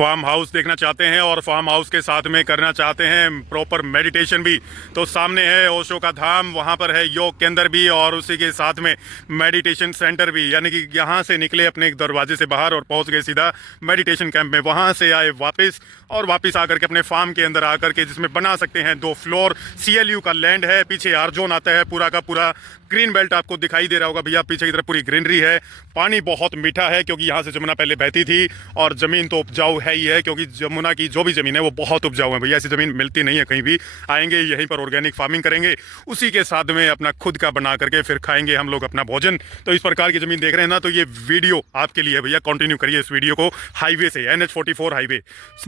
Farm house देखना चाहते हैं और फार्म हाउस के साथ में करना चाहते हैं प्रॉपर मेडिटेशन भी, तो सामने है ओशो का धाम, वहाँ पर है योग केंद्र भी और उसी के साथ में मेडिटेशन सेंटर भी। यानी कि यहाँ से निकले अपने एक दरवाजे से बाहर और पहुँच गए सीधा मेडिटेशन कैंप में। वहाँ से आए वापस और वापस आकर के अपने फार्म के अंदर आकर के, जिसमें बना सकते हैं 2 फ्लोर। CLU का लैंड है, पीछे आर-जोन आता है, पूरा का पूरा ग्रीन बेल्ट आपको दिखाई दे रहा होगा भैया। पीछे की तरफ पूरी ग्रीनरी है, पानी बहुत मीठा है क्योंकि यहाँ से जमुना पहले बहती थी और ज़मीन तो उपजाऊ है ही है, क्योंकि जमुना की जो भी ज़मीन है वो बहुत उपजाऊ है भैया। ऐसी ज़मीन मिलती नहीं है कहीं भी। आएंगे यहीं पर ऑर्गेनिक फार्मिंग करेंगे, उसी के साथ में अपना खुद का बना करके फिर खाएंगे हम लोग अपना भोजन। तो इस प्रकार की ज़मीन देख रहे हैं ना, तो ये वीडियो आपके लिए भैया। कंटिन्यू करिए इस वीडियो को। हाईवे से NH44 हाईवे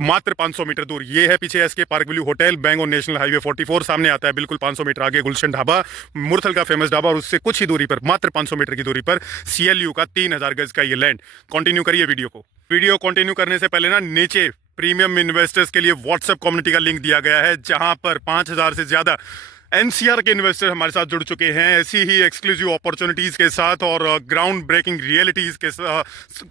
मात्र 500 मीटर दूर ये है। पीछे SK park view hotel, Bangalore national highway 44 सामने आता है। बिल्कुल 500 मीटर आगे गुलशन ढाबा, मुरथल का फेमस ढाबा, और उससे कुछ ही दूरी पर, मात्र 500 मीटर की दूरी पर CLU का 3000 गज का ये लैंड। कंटिन्यू करिए वीडियो को। वीडियो कंटिन्यू करने से पहले ना, नीचे प्रीमियम इन्वेस्टर्स के लिए व्हाट्सएप कम्युनिटी का लिंक दिया गया है, जहां पर 5000 से ज्यादा NCR के इन्वेस्टर हमारे साथ जुड़ चुके हैं, ऐसी ही एक्सक्लूसिव अपॉर्चुनिटीज़ के साथ और ग्राउंड ब्रेकिंग रियलिटीज़ के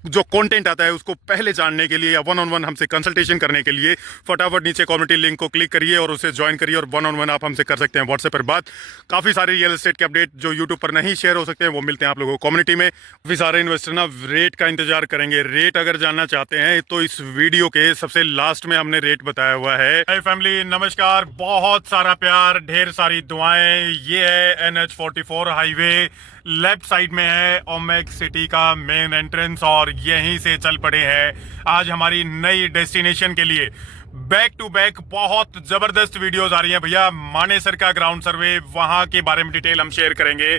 जो कंटेंट आता है उसको पहले जानने के लिए या 1-on-1 हमसे कंसल्टेशन करने के लिए फटाफट नीचे कम्युनिटी लिंक को क्लिक करिए और उसे ज्वाइन करिए और 1-on-1 आप हमसे कर सकते हैं व्हाट्सएप पर बात। काफ़ी सारे रियल एस्टेट के अपडेट जो यूट्यूब पर नहीं शेयर हो सकते हैं वो मिलते हैं आप लोगों को कम्युनिटी में। काफ़ी सारे इन्वेस्टर ना रेट का इंतजार करेंगे। रेट अगर जानना चाहते हैं तो इस वीडियो के सबसे लास्ट में हमने रेट बताया हुआ है। हाय फैमिली, नमस्कार, बहुत सारा प्यार, ढेर सारी दुआएं। ये है NH44 हाईवे, लेफ्ट साइड में है ओमेक्स सिटी का मेन एंट्रेंस और यहीं से चल पड़े हैं आज हमारी नई डेस्टिनेशन के लिए। बैक टू बैक बहुत जबरदस्त वीडियोस आ रही हैं भैया। मानेसर का ग्राउंड सर्वे, वहां के बारे में डिटेल हम शेयर करेंगे।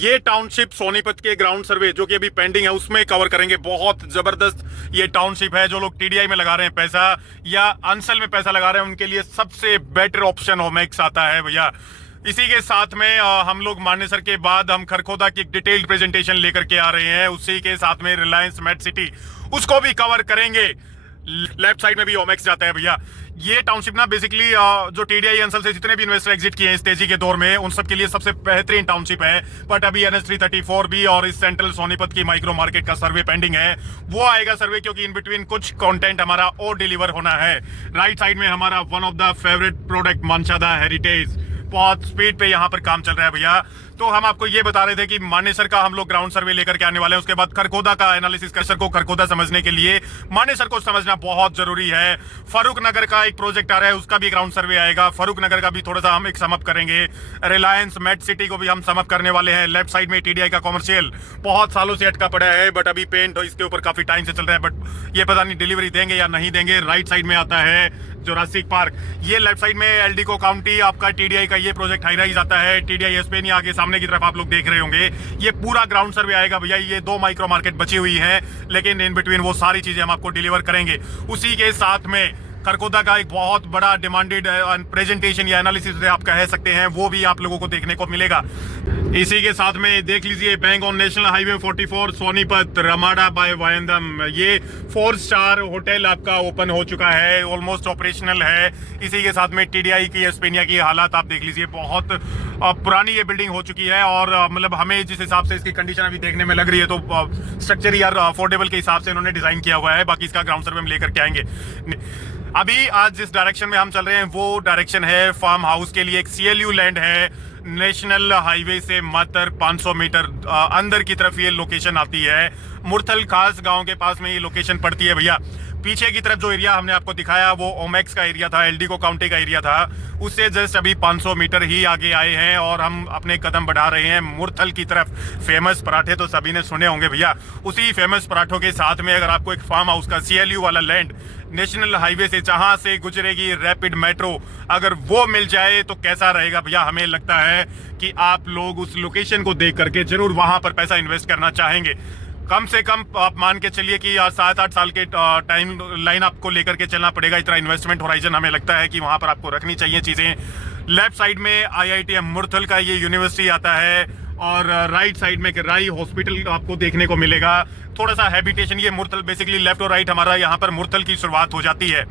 ये टाउनशिप सोनीपत के ग्राउंड सर्वे जो कि अभी पेंडिंग है उसमें कवर करेंगे। बहुत जबरदस्त ये टाउनशिप है। जो लोग TDI में लगा रहे हैं पैसा या अंसल में पैसा लगा रहे हैं उनके लिए सबसे बेटर ऑप्शन ओमेक्स आता है भैया। इसी के साथ में हम लोग मानेसर के बाद हम खरखोदा की एक डिटेल्ड प्रेजेंटेशन लेकर के आ रहे हैं। उसी के साथ में रिलायंस मेट सिटी, उसको भी कवर करेंगे। लेफ्ट साइड में भी ओमेक्स जाता है भैया। ये टाउनशिप ना बेसिकली जो TDI अंसल से जितने भी इन्वेस्टर एग्जिट किए हैं इस तेजी के दौर में, उन सब के लिए सबसे बेहतरीन टाउनशिप है। बट अभी NH334 भी और इस सेंट्रल सोनीपत की माइक्रो मार्केट का सर्वे पेंडिंग है। वो आएगा सर्वे, क्योंकि इन बिटवीन कुछ कंटेंट हमारा और डिलीवर होना है। राइट साइड में हमारा one of the favourite product मनशादा हेरिटेज, बहुत स्पीड पे यहाँ पर काम चल रहा है भैया। तो हम आपको ये बता रहे थे कि मानेसर का हम लोग ग्राउंड सर्वे लेकर के आने वाले हैं। उसके बाद खरखोदा का एनालिसिस कर को खरखोदा समझने के लिए मानेसर को समझना बहुत जरूरी है। फरूक नगर का एक प्रोजेक्ट आ रहा है, उसका भी ग्राउंड सर्वे आएगा। फरूक नगर का भी थोड़ा सा हम एक समअप करेंगे। रिलायंस मेट सिटी को भी हम समअप करने वाले हैं। लेफ्ट साइड में TDI का कॉमर्शियल बहुत सालों से अटका पड़ा है, बट अभी पेंट इसके ऊपर काफी टाइम से चल रहा है, बट ये पता नहीं डिलीवरी देंगे या नहीं देंगे। राइट साइड में आता है जोरासिक पार्क। ये लेफ्ट साइड में एल्डिको काउंटी आपका TDI का ये प्रोजेक्ट हाई राइज आता है। TDI एस्पेन आगे सामने की तरफ आप लोग देख रहे होंगे। ये पूरा ग्राउंड सर्वे आएगा भैया। ये 2 माइक्रो मार्केट बची हुई है, लेकिन इन बिटवीन वो सारी चीजें हम आपको डिलीवर करेंगे। उसी के साथ में खरखोदा का एक बहुत बड़ा डिमांडेड प्रेजेंटेशन या एनालिसिस आप कह सकते हैं, वो भी आप लोगों को देखने को मिलेगा। इसी के साथ में देख लीजिए Bangalore national highway 44 Sonipat Ramada by Wyndham, ये 4 स्टार होटल आपका ओपन हो चुका है, ऑलमोस्ट ऑपरेशनल है। इसी के साथ में TDI की एस्पेनिया की हालात आप देख लीजिए। बहुत पुरानी ये बिल्डिंग हो चुकी है और मतलब हमें जिस हिसाब से इसकी कंडीशन अभी देखने में लग रही है तो स्ट्रक्चर यार अफोर्डेबल के हिसाब से इन्होंने डिजाइन किया हुआ है। बाकी इसका ग्राउंड सर्वे हम लेकर के आएंगे। अभी आज जिस डायरेक्शन में हम चल रहे हैं वो डायरेक्शन है फार्म हाउस के लिए। एक CLU लैंड है, नेशनल हाईवे से मात्र 500 मीटर अंदर की तरफ ये लोकेशन आती है। मुरथल खास गांव के पास में ये लोकेशन पड़ती है भैया। पीछे की तरफ जो एरिया हमने आपको दिखाया वो ओमेक्स का एरिया था, एल्डिको काउंटी का एरिया था। उससे जस्ट अभी 500 मीटर ही आगे आए हैं और हम अपने कदम बढ़ा रहे हैं मुरथल की तरफ। फेमस पराठे तो सभी ने सुने होंगे भैया। उसी फेमस पराठों के साथ में अगर आपको एक फार्म हाउस का CLU वाला लैंड नेशनल हाईवे से जहां से गुजरेगी रैपिड मेट्रो, अगर वो मिल जाए तो कैसा रहेगा भैया। हमें लगता है कि आप लोग उस लोकेशन को देख करके जरूर वहां पर पैसा इन्वेस्ट करना चाहेंगे। कम से कम आप मान के चलिए कि 7-8 साल के टाइम लाइन आपको लेकर के चलना पड़ेगा। इतना इन्वेस्टमेंट होराइजन हमें लगता है कि वहां पर आपको रखनी चाहिए चीजें। लेफ्ट साइड में IITM मुरथल का ये यूनिवर्सिटी आता है और राइट साइड में राई हॉस्पिटल आपको देखने को मिलेगा। थोड़ा सा हैबिटेशन, ये मुरथल बेसिकली लेफ्ट और राइट हमारा यहाँ पर मुरथल की शुरुआत हो जाती है।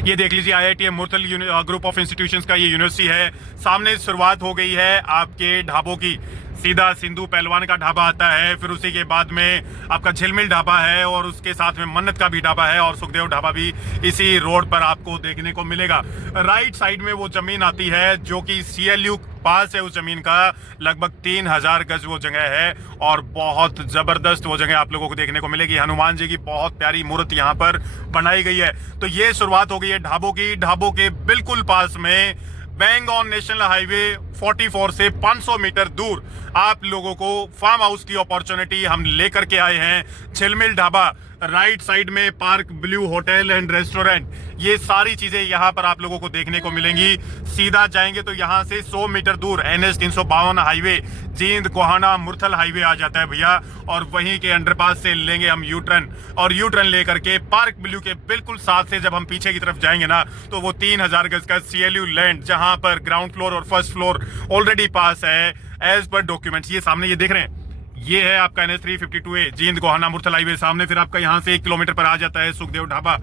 ये देख लीजिए IITM Murthal group of institutions का ये यूनिवर्सिटी है। सामने शुरुआत हो गई है आपके ढाबों की। सीधा सिंधु पहलवान का ढाबा आता है, फिर उसी के बाद में आपका झिलमिल ढाबा है और उसके साथ में मन्नत का भी ढाबा है और सुखदेव ढाबा भी इसी रोड पर आपको देखने को मिलेगा। राइट साइड में वो जमीन आती है जो कि CLU पास है। उस जमीन का लगभग 3000 गज वो जगह है और बहुत जबरदस्त वो जगह आप लोगों को देखने को मिलेगी। हनुमान जी की बहुत प्यारी मूर्ति यहाँ पर बनाई गई है। तो ये शुरुआत हो गई है ढाबों की। ढाबों के बिल्कुल पास में बैंग ऑन नेशनल हाईवे 44 से 500 मीटर दूर आप लोगों को फार्म हाउस की अपॉर्चुनिटी हम लेकर के आए हैं। झिलमिल ढाबा, राइट साइड में park Blu hotel and restaurant, ये सारी चीजें यहाँ पर आप लोगों को देखने को मिलेंगी। सीधा जाएंगे तो यहाँ से 100 मीटर दूर NH 352 highway Jind Gohana Murthal highway आ जाता है भैया, और वहीं के अंडरपास से लेंगे हम यू टर्न और यू टर्न लेकर के पार्क ब्लू के बिल्कुल साथ से जब हम पीछे की तरफ जाएंगे ना तो वो 3000 गज का CLU लैंड, जहां पर ग्राउंड फ्लोर और फर्स्ट फ्लोर ऑलरेडी पास है एज पर डॉक्यूमेंट्स। ये सामने ये देख रहे हैं, ये है आपका NH 352A Jind Gohana Murthal highway सामने। फिर आपका यहाँ से 1 किलोमीटर पर आ जाता है सुखदेव ढाबा।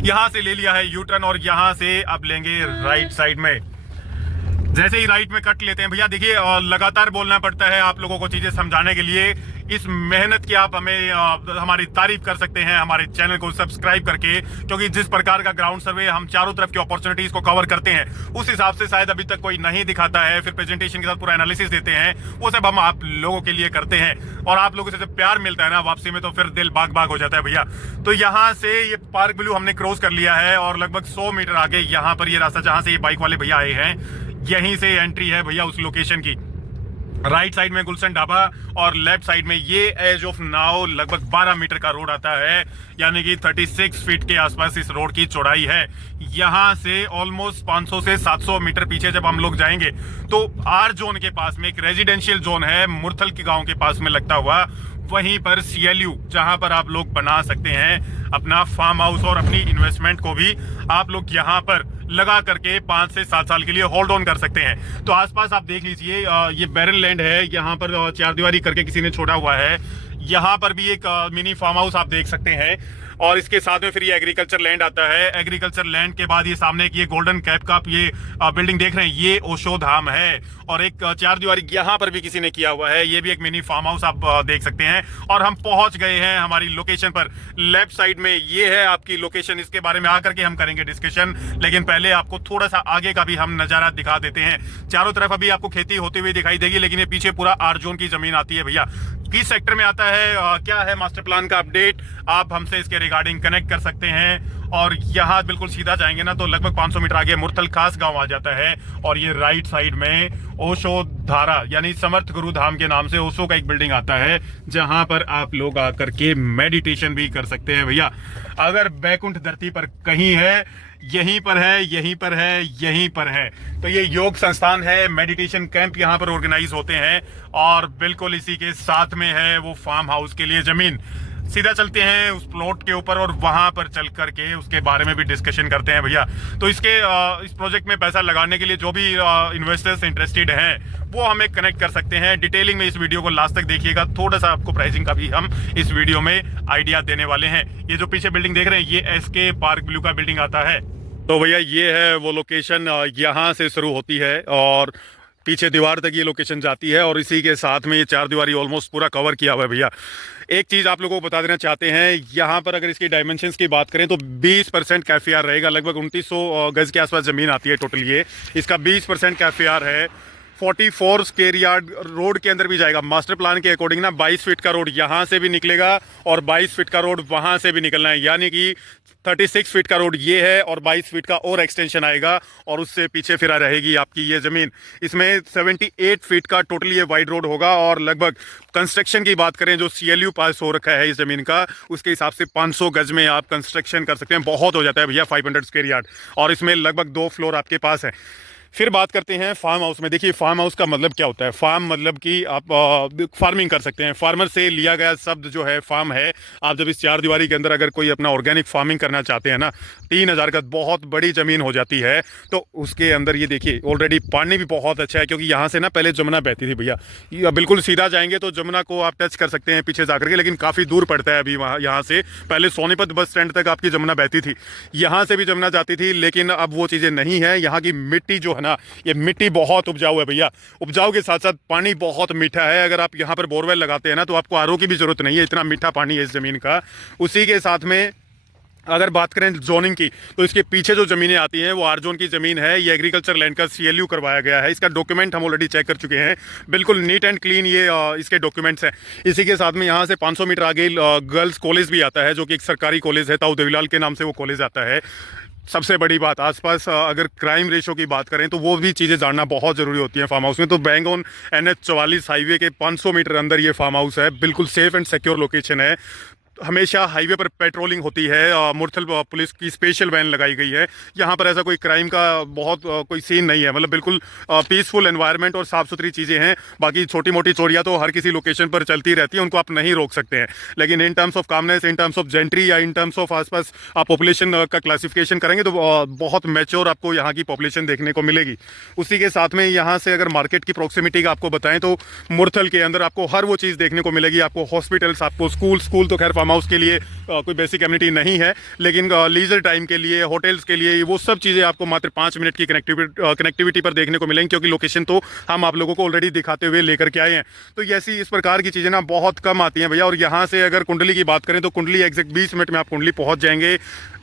यहाँ से ले लिया है यू टर्न और यहाँ से अब लेंगे राइट साइड में। जैसे ही राइट में कट लेते हैं भैया, देखिए लगातार बोलना पड़ता है आप लोगों को चीजें समझाने के लिए। इस मेहनत की आप हमें हमारी तारीफ कर सकते हैं हमारे चैनल को सब्सक्राइब करके, क्योंकि जिस प्रकार का ग्राउंड सर्वे हम चारों तरफ की अपॉर्चुनिटीज को कवर करते हैं उस हिसाब से शायद अभी तक कोई नहीं दिखाता है। फिर प्रेजेंटेशन के साथ पूरा एनालिसिस देते हैं, वो सब हम आप लोगों के लिए करते हैं। और आप लोगों से जब प्यार मिलता है ना वापसी में, तो फिर दिल बाग बाग हो जाता है भैया। तो यहाँ से ये पार्क ब्लू हमने क्रॉस कर लिया है और लगभग 100 मीटर आगे यहाँ पर ये रास्ता जहाँ से ये बाइक वाले भैया आए हैं, यहीं से एंट्री है भैया उस लोकेशन की। राइट साइड में गुलशन ढाबा और लेफ्ट साइड में ये एज ऑफ नाउ लगभग 12 मीटर का रोड आता है, यानी कि 36 फीट के आसपास इस रोड की चौड़ाई है। यहाँ से ऑलमोस्ट 500 से 700 मीटर पीछे जब हम लोग जाएंगे तो आर जोन के पास में एक रेजिडेंशियल जोन है मुरथल के गांव के पास में लगता हुआ, वहीं पर CLU जहां पर आप लोग बना सकते हैं अपना फार्म हाउस और अपनी इन्वेस्टमेंट को भी आप लोग यहां पर लगा करके 5 से 7 साल के लिए होल्ड ऑन कर सकते हैं। तो आसपास आप देख लीजिए, ये बैरन लैंड है, यहाँ पर चारदीवारी करके किसी ने छोड़ा हुआ है। यहाँ पर भी एक मिनी फार्म हाउस आप देख सकते हैं और इसके साथ में फिर ये एग्रीकल्चर लैंड आता है। एग्रीकल्चर लैंड के बाद ये सामने की ये गोल्डन कैप का ये बिल्डिंग देख रहे हैं, ये ओशो धाम है। और एक चारदीवारी यहाँ पर भी किसी ने किया हुआ है, ये भी एक मिनी फार्म हाउस आप देख सकते हैं। और हम पहुंच गए हैं हमारी लोकेशन पर। लेफ्ट साइड में ये है आपकी लोकेशन, इसके बारे में आकर के हम करेंगे डिस्कशन, लेकिन पहले आपको थोड़ा सा आगे का भी हम नजारा दिखा देते हैं। चारों तरफ अभी आपको खेती होती हुई दिखाई देगी, लेकिन ये पीछे पूरा आर जोन की जमीन आती है भैया। किस सेक्टर में आता है, क्या है मास्टर प्लान का अपडेट, आप हमसे इसके रिगार्डिंग कनेक्ट कर सकते हैं। और यहाँ बिल्कुल सीधा जाएंगे ना तो लगभग 500 मीटर आगे मुरथल खास गांव आ जाता है और ये राइट साइड में ओशो धारा यानी समर्थ गुरु धाम के नाम से ओशो का एक बिल्डिंग आता है, जहां पर आप लोग आकर के मेडिटेशन भी कर सकते हैं भैया। अगर बैकुंठ धरती पर कहीं है, यहीं पर है, यहीं पर है, यहीं पर है। तो ये योग संस्थान है, मेडिटेशन कैंप यहाँ पर ऑर्गेनाइज होते हैं और बिल्कुल इसी के साथ में है वो फार्म हाउस के लिए जमीन। सीधा चलते हैं उस प्लॉट के ऊपर और वहां पर चल करके उसके बारे में भी डिस्कशन करते हैं भैया। तो इसके इस प्रोजेक्ट में पैसा लगाने के लिए जो भी इन्वेस्टर्स इंटरेस्टेड हैं वो हमें कनेक्ट कर सकते हैं। डिटेलिंग में इस वीडियो को लास्ट तक देखिएगा, थोड़ा सा आपको प्राइसिंग का भी हम इस वीडियो में आइडिया देने वाले हैं। ये जो पीछे बिल्डिंग देख रहे हैं ये SK पार्क ब्लू का बिल्डिंग आता है। तो भैया ये है वो लोकेशन, यहाँ से शुरू होती है और पीछे दीवार तक ये लोकेशन जाती है और इसी के साथ में ये चारदीवारी ऑलमोस्ट पूरा कवर किया हुआ है भैया। एक चीज़ आप लोगों को बता देना चाहते हैं, यहाँ पर अगर इसकी डायमेंशंस की बात करें तो 20% कैफीआर रहेगा। लगभग 2900 गज के आसपास ज़मीन आती है टोटल, ये इसका 20% कैफीआर है। 44 स्क्वायर यार्ड रोड के अंदर भी जाएगा। मास्टर प्लान के अकॉर्डिंग ना 22 फीट का रोड यहाँ से भी निकलेगा और 22 फीट का रोड वहाँ से भी निकलना है, यानी कि 36 फीट का रोड ये है और 22 फीट का और एक्सटेंशन आएगा और उससे पीछे फिर रहेगी आपकी ये ज़मीन। इसमें 78 फीट का टोटल ये वाइड रोड होगा और लगभग कंस्ट्रक्शन की बात करें जो CLU पास हो रखा है इस ज़मीन का, उसके हिसाब से 500 गज में आप कंस्ट्रक्शन कर सकते हैं। बहुत हो जाता है भैया 500 स्क्वायर यार्ड और इसमें लगभग 2 फ्लोर आपके पास है। फिर बात करते हैं फार्म हाउस में। देखिए फार्म हाउस का मतलब क्या होता है, फार्म मतलब कि आप फार्मिंग कर सकते हैं। फार्मर से लिया गया शब्द जो है फार्म है। आप जब इस चारदीवारी के अंदर अगर कोई अपना ऑर्गेनिक फार्मिंग करना चाहते हैं ना, 3000 गज बहुत बड़ी ज़मीन हो जाती है। तो उसके अंदर ये देखिए ऑलरेडी पानी भी बहुत अच्छा है, क्योंकि यहाँ से ना पहले जमुना बहती थी भैया। बिल्कुल सीधा जाएंगे तो जमुना को आप टच कर सकते हैं पीछे जाकर के, लेकिन काफ़ी दूर पड़ता है अभी वहाँ। यहाँ से पहले सोनीपत बस स्टैंड तक आपकी जमुना बहती थी, यहाँ से भी जमुना जाती थी, लेकिन अब वो चीज़ें नहीं है। यहाँ की मिट्टी जो है ना, ये मिट्टी बहुत उपजाऊ है भैया। उपजाऊ के साथ साथ पानी बहुत मीठा है। अगर आप यहाँ पर बोरवेल लगाते हैं ना तो आपको आरओ की भी जरूरत नहीं है, इतना मीठा पानी है इस ज़मीन का। उसी के साथ में अगर बात करें जोनिंग की, तो इसके पीछे जो ज़मीनें आती हैं वो आर जोन की ज़मीन है। ये एग्रीकल्चर लैंड का सीएलयू करवाया गया है। इसका डॉक्यूमेंट हम ऑलरेडी चेक कर चुके हैं, बिल्कुल नीट एंड क्लीन ये इसके डॉक्यूमेंट्स हैं। इसी के साथ में यहाँ से 500 मीटर आगे गर्ल्स कॉलेज भी आता है, जो कि एक सरकारी कॉलेज है, ताऊ देवीलाल के नाम से वो कॉलेज आता है। सबसे बड़ी बात, आसपास अगर क्राइम रेशो की बात करें तो वो भी चीज़ें जानना बहुत ज़रूरी होती है फार्म हाउस में। तो बैंग ऑन NH 44 हाईवे के 500 मीटर अंदर ये फार्म हाउस है, बिल्कुल सेफ एंड सिक्योर लोकेशन है। हमेशा हाईवे पर पेट्रोलिंग होती है, मुरथल पुलिस की स्पेशल वैन लगाई गई है। यहाँ पर ऐसा कोई क्राइम का बहुत कोई सीन नहीं है, मतलब बिल्कुल पीसफुल एनवायरनमेंट और साफ़ सुथरी चीज़ें हैं। बाकी छोटी मोटी चोरियाँ तो हर किसी लोकेशन पर चलती रहती है, उनको आप नहीं रोक सकते हैं। लेकिन in terms of calmness, in terms of gentry या इन टर्म्स ऑफ आसपास आप पॉपुलेशन का क्लासिफिकेशन करेंगे तो बहुत मैच्योर आपको यहाँ की पॉपुलेशन देखने को मिलेगी। उसी के साथ में यहाँ से अगर मार्केट की प्रॉक्सिमिटी का आपको बताएं तो मुरथल के अंदर आपको हर वो चीज़ देखने को मिलेगी। आपको हॉस्पिटल्स, आपको स्कूल तो खैर फार्म हाउस के लिए कोई बेसिक एमिनिटी नहीं है, लेकिन लीजर टाइम के लिए, होटल्स के लिए वो सब चीज़ें आपको मात्र 5 मिनट की कनेक्टिविटी पर देखने को मिलेंगी, क्योंकि लोकेशन तो हम आप लोगों को ऑलरेडी दिखाते हुए लेकर के आए हैं। तो ऐसी इस प्रकार की चीज़ें ना बहुत कम आती हैं भैया। और यहाँ से अगर कुंडली की बात करें तो कुंडली एग्जैक्ट 20 मिनट में आप कुंडली पहुँच जाएंगे।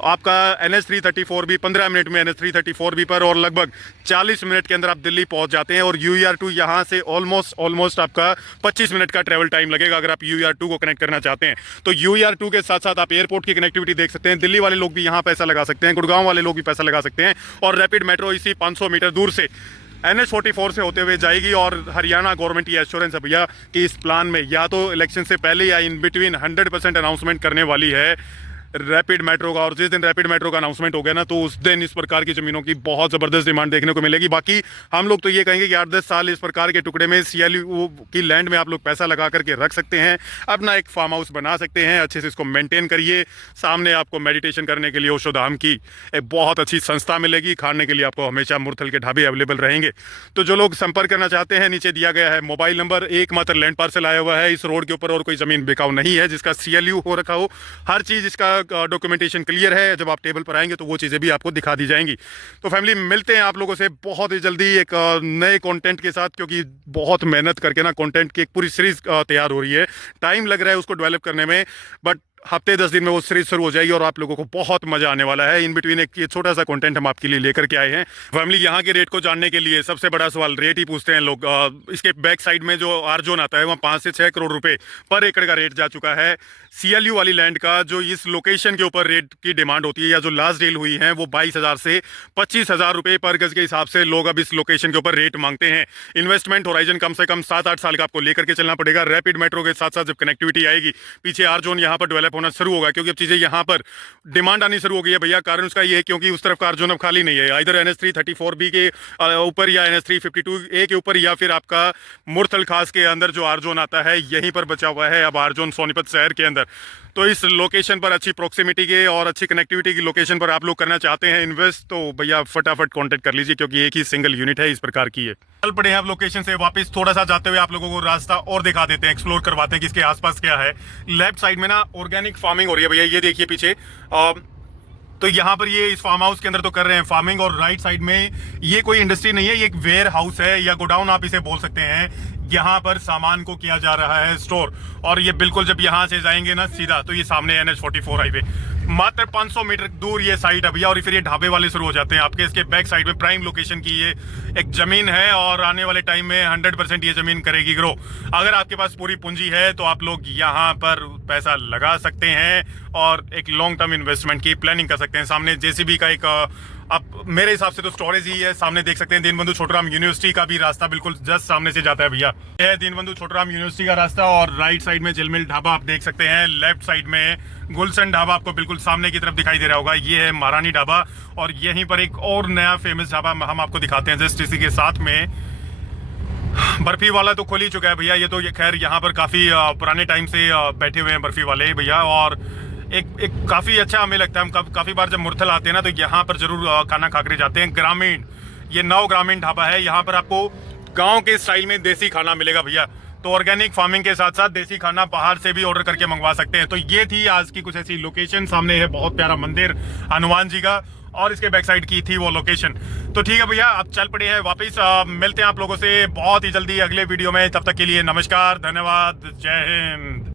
आपका NH 334 भी 15 मिनट में NH 334 भी पर, और लगभग 40 मिनट के अंदर आप दिल्ली पहुँच जाते हैं। और UER2 यहाँ से ऑलमोस्ट आपका 25 मिनट का ट्रैवल टाइम लगेगा अगर आप UER2 को कनेक्ट करना चाहते हैं। तो UER2 के साथ साथ आप एयरपोर्ट की कनेक्टिविटी देख सकते हैं। दिल्ली वाले लोग भी यहाँ पैसा लगा सकते हैं, गुड़गांव वाले लोग भी पैसा लगा सकते हैं। और रैपिड मेट्रो इसी 500 मीटर दूर से NH 44 से होते हुए जाएगी। और हरियाणा गवर्नमेंट की एश्योरेंस है भैया कि इस प्लान में या तो इलेक्शन से पहले या इन बिटवीन 100% अनाउंसमेंट करने वाली है रैपिड मेट्रो का। और जिस दिन रैपिड मेट्रो का अनाउंसमेंट हो गया ना तो उस दिन इस प्रकार की ज़मीनों की बहुत ज़बरदस्त डिमांड देखने को मिलेगी। बाकी हम लोग तो ये कहेंगे कि 8-10 साल इस प्रकार के टुकड़े में सीएलयू की लैंड में आप लोग पैसा लगा करके रख सकते हैं, अपना एक फार्म हाउस बना सकते हैं। अच्छे से इसको मेंटेन करिए। सामने आपको मेडिटेशन करने के लिए ओशोधाम की एक बहुत अच्छी संस्था मिलेगी। खाने के लिए आपको हमेशा मुरथल के ढाबे अवेलेबल रहेंगे। तो जो लोग संपर्क करना चाहते हैं, नीचे दिया गया है मोबाइल नंबर। एकमात्र लैंड पार्सल आया हुआ है, इस रोड के ऊपर और कोई ज़मीन बिकाऊ नहीं है जिसका सीएलयू हो रखा हो। हर चीज़ इसका डॉक्यूमेंटेशन क्लियर है। जब आप टेबल पर आएंगे तो वो चीज़ें भी आपको दिखा दी जाएंगी। तो फैमिली, मिलते हैं आप लोगों से बहुत ही जल्दी एक नए कंटेंट के साथ, क्योंकि बहुत मेहनत करके ना कंटेंट की एक पूरी सीरीज तैयार हो रही है। टाइम लग रहा है उसको डेवलप करने में, बट हफ्ते 10 दिन में वो सीरीज शुरू हो जाएगी और आप लोगों को बहुत मजा आने वाला है। इन बिटवीन एक ये छोटा सा कंटेंट हम आपके लिए लेकर के आए हैं। फैमिली, यहाँ के रेट को जानने के लिए सबसे बड़ा सवाल रेट ही पूछते हैं लोग। इसके बैक साइड में जो आर जोन आता है वहाँ 5 से 6 करोड़ रुपए पर एकड़ का रेट जा चुका है। सीएलयू वाली लैंड का जो इस लोकेशन के ऊपर रेट की डिमांड होती है या जो लास्ट डील हुई है वो 22,000 से 25,000 रुपए पर गज के हिसाब से लोग अब इस लोकेशन के ऊपर रेट मांगते हैं। इन्वेस्टमेंट होराइजन कम से कम 7-8 साल का आपको लेकर के चलना पड़ेगा। रैपिड मेट्रो के साथ साथ जब कनेक्टिविटी आएगी, पीछे आर जोन यहाँ पर डेवलप होना शुरू होगा, क्योंकि अब चीज़ें यहाँ पर डिमांड आनी शुरू हो गई है भैया। कारण उसका ये है क्योंकि उस तरफ का आर जोन अब खाली नहीं है, इधर NH 334B के ऊपर या NH 352A के ऊपर, या फिर आपका मुरथल खास के अंदर जो आर जोन आता है यहीं पर बचा हुआ है अब आर जोन सोनीपत शहर के अंदर। तो इस लोकेशन पर अच्छी प्रॉक्सिमिटी के और अच्छी कनेक्टिविटी की लोकेशन पर आप लोग करना चाहते हैं इन्वेस्ट, तो भैया फटाफट कांटेक्ट कर लीजिए, क्योंकि एक ही सिंगल यूनिट है इस प्रकार की है। चल पड़े हैं आप लोकेशन से वापस, थोड़ा सा जाते हुए आप लोगों को रास्ता और दिखा देते हैं, एक्सप्लोर करवाते हैं कि इसके आसपास क्या है। लेफ्ट साइड में ना ऑर्गेनिक फार्मिंग हो रही है भैया, ये देखिए पीछे। तो यहाँ पर ये इस फार्म हाउस के अंदर तो कर रहे हैं फार्मिंग, और राइट साइड में ये कोई इंडस्ट्री नहीं है, ये एक वेयर हाउस है या गोडाउन आप इसे बोल सकते हैं। यहाँ पर सामान को किया जा रहा है स्टोर। और ये बिल्कुल जब यहाँ से जाएंगे ना सीधा तो ये सामने NH 44 हाईवे, मात्र 500 मीटर दूर ये साइट है भैया। और फिर ये ढाबे वाले शुरू हो जाते हैं आपके। इसके बैक साइड में प्राइम लोकेशन की ये एक जमीन है और आने वाले टाइम में 100% ये जमीन करेगी ग्रो। अगर आपके पास पूरी पूंजी है तो आप लोग यहाँ पर पैसा लगा सकते हैं और एक लॉन्ग टर्म इन्वेस्टमेंट की प्लानिंग कर सकते हैं। सामने JCB का एक अब मेरे हिसाब से तो स्टोरेज ही है, सामने देख सकते हैं दीनबंधु छोटूराम यूनिवर्सिटी का भी रास्ता बिल्कुल जस्ट सामने से जाता है भैया। यह है दीनबंधु छोटूराम यूनिवर्सिटी का रास्ता। और राइट साइड में झिलमिल ढाबा आप देख सकते हैं, लेफ्ट साइड में गुलशन ढाबा आपको बिल्कुल सामने की तरफ दिखाई दे रहा होगा, ये है महारानी ढाबा। और यहीं पर एक और नया फेमस ढाबा हम आपको दिखाते हैं जस्ट इसी के साथ में। बर्फी वाला तो खुल ही चुका है भैया, ये तो खैर यहाँ पर काफी पुराने टाइम से बैठे हुए हैं बर्फी वाले भैया। और एक काफ़ी अच्छा हमें लगता है, हम काफ़ी बार जब मुरथल आते हैं ना तो यहाँ पर जरूर खाना खा कर जाते हैं। ग्रामीण, ये नव ग्रामीण ढाबा है, यहाँ पर आपको गांव के स्टाइल में देसी खाना मिलेगा भैया। तो ऑर्गेनिक फार्मिंग के साथ साथ देसी खाना बाहर से भी ऑर्डर करके मंगवा सकते हैं। तो ये थी आज की कुछ ऐसी लोकेशन। सामने है बहुत प्यारा मंदिर हनुमान जी का, और इसके बैक साइड की थी वो लोकेशन। तो ठीक है भैया, अब चल पड़े हैं वापस। मिलते हैं आप लोगों से बहुत ही जल्दी अगले वीडियो में। तब तक के लिए नमस्कार, धन्यवाद, जय हिंद।